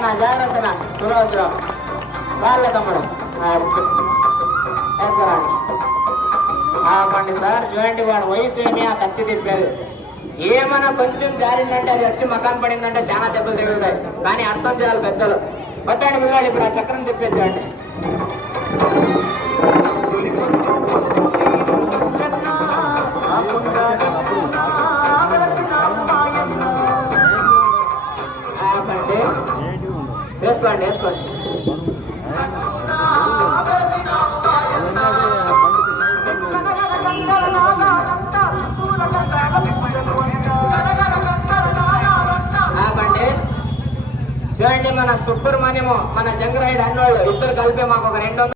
జాగ్రత్తనా సురాసురా సార్లే తమ్ముడు ఎక్కరండి పండి సార్. చూడండి వాడు వయసు ఏమి ఆ కత్తి తిప్పేది ఏమన్నా కొంచెం జారిందంటే అది వచ్చి మకాన్ పడిందంటే చాలా దెబ్బలు తగులుతాయి. కానీ అర్థం చేయాలి పెద్దలు. పట్టండి పిల్లలు ఇప్పుడు ఆ చక్రం తిప్పేది చూడండి. వేసుకోండి వేసుకోండి. చూడండి మన సుబ్రహ్మణ్యము మన జంగరాయుడు అన్నోళ్ళు ఇద్దరు కలిపి మాకు ఒక 200